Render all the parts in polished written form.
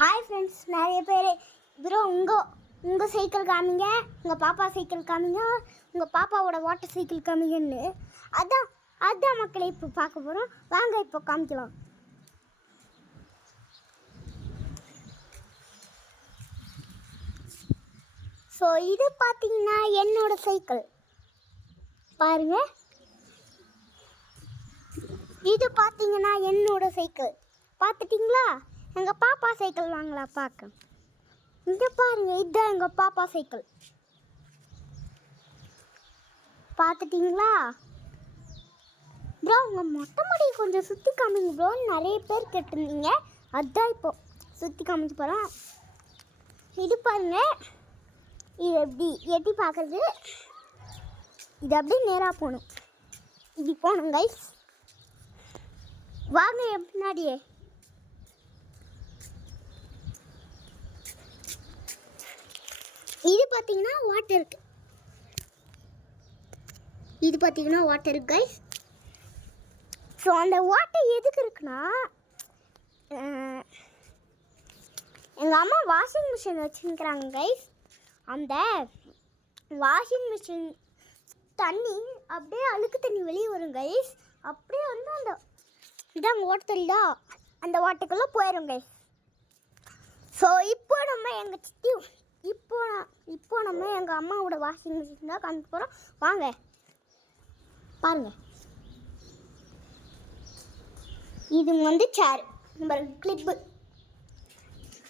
Hi friends, நிறைய பேர் bro உங்கள் சைக்கிள் காமிங்க, உங்கள் பாப்பா சைக்கிள் காமிங்க, உங்கள் பாப்பாவோட வாட்டர் சைக்கிள் காமிங்கன்னு. அதான் மக்களை இப்போ பார்க்க போகிறோம். வாங்க இப்போ காமிக்கலாம். ஸோ இது பார்த்தீங்கன்னா என்னோட சைக்கிள் பாருங்க. இது பார்த்தீங்கன்னா என்னோட சைக்கிள் பார்த்துட்டிங்களா? எங்கள் பாப்பா சைக்கிள் வாங்களா பார்க்க. இங்கே பாருங்க, இதுதான் எங்கள் பாப்பா சைக்கிள் பார்த்துட்டிங்களா? ப்ரோ உங்கள் மொட்டை மாடி கொஞ்சம் சுற்றி காமிங்க ப்ரோன்னு நிறைய பேர் கேட்டிருந்தீங்க. அதுதான் இப்போ சுற்றி காமிக்க போகிறோம். இது பாருங்க, இது எப்படி பார்க்குறது, இது அப்படியே நேராக போகணும். இப்படி போகணும் கைஸ். வாங்க எப்படினாடியே. இது பார்த்தீங்கன்னா வாட்டர் இருக்கு. இது பார்த்தீங்கன்னா வாட்டர் இருக்கு கைஸ். ஸோ அந்த வாட்டர் எதுக்கு இருக்குன்னா, எங்கள் அம்மா வாஷிங் மிஷின் வச்சுருக்கிறாங்க கைஸ். அந்த வாஷிங் மிஷின் தண்ணி அப்படியே அழுக்கு தண்ணி வெளியே வரும் கைஸ். அப்படியே வந்து அந்த இதாங்க வாட்டர் தெரியுதா, அந்த வாட்டருக்குள்ளே போயிடும் கைஸ். ஸோ இப்போ நம்ம எங்கள் சித்தி இப்போ நம்ம எங்கள் அம்மாவோட வாஷிங் மிஷின் தான் காமிக்க போகிறோம். வாங்க பாருங்க. இது வந்து சேர் நம்பர் கிளிப்பு.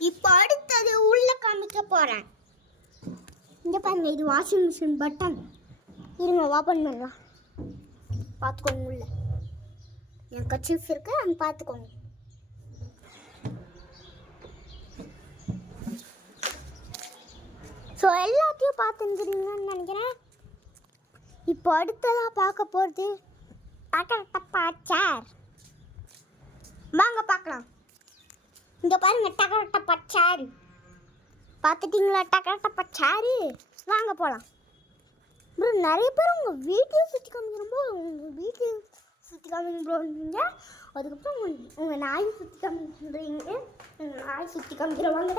இப்போ அடுத்தது உள்ளே காமிக்க போகிறேன். இங்கே பாருங்க, இது வாஷிங் மிஷின் பட்டன். இருங்க ஓப்பன் பண்ணலாம், பார்த்துக்கோங்க. உள்ள என் கச்சிப்ஸ் இருக்கு, அங்கே பார்த்துக்கோங்க. ஸோ எல்லாத்தையும் பார்த்துருந்துருங்கன்னு நினைக்கிறேன். இப்போ அடுத்ததாக பார்க்க போகிறது டப்பா சேர். வாங்க பார்க்கலாம். இங்கே பாருங்க, டப்பா சேர் பார்த்துட்டிங்களா? டப்பா சேரு. வாங்க போகலாம். ப்ரோ நிறைய பேர் உங்கள் வீட்டையும் சுற்றி காமிக்கிறப்போ உங்கள் வீட்டையும் சுற்றி காமிங்க ப்ரோன்றீங்க. அதுக்கப்புறம் உங்கள் நாயும் சுற்றி காமிக்கிறீங்க. உங்கள் நாய் சுற்றி காமிக்கிறவாங்க.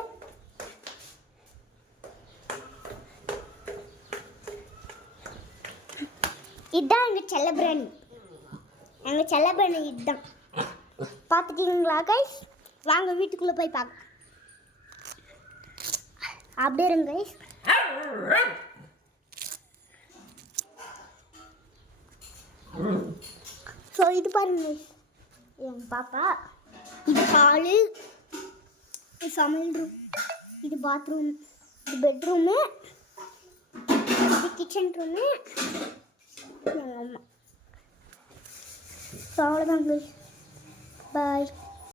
இதுதான் எங்கள் செல்லப்பிராணி. எங்கள் செல்லப்பிராணி இதுதான். பார்த்துட்டீங்களா கைஸ்? வாங்க வீட்டுக்குள்ளே போய் பார்க்க. அப்படியே இருங்க கைஸ். ஸோ இது பாருங்க, எங்கள் பாப்பா. இது ஹாலு, இது சமையல் ரூம், இது பாத்ரூம், இது பெட்ரூமு, இது கிச்சன் ரூமு, எங்கள் அம்மா. ஸோ அவ்வளோதாங்க. பாய்.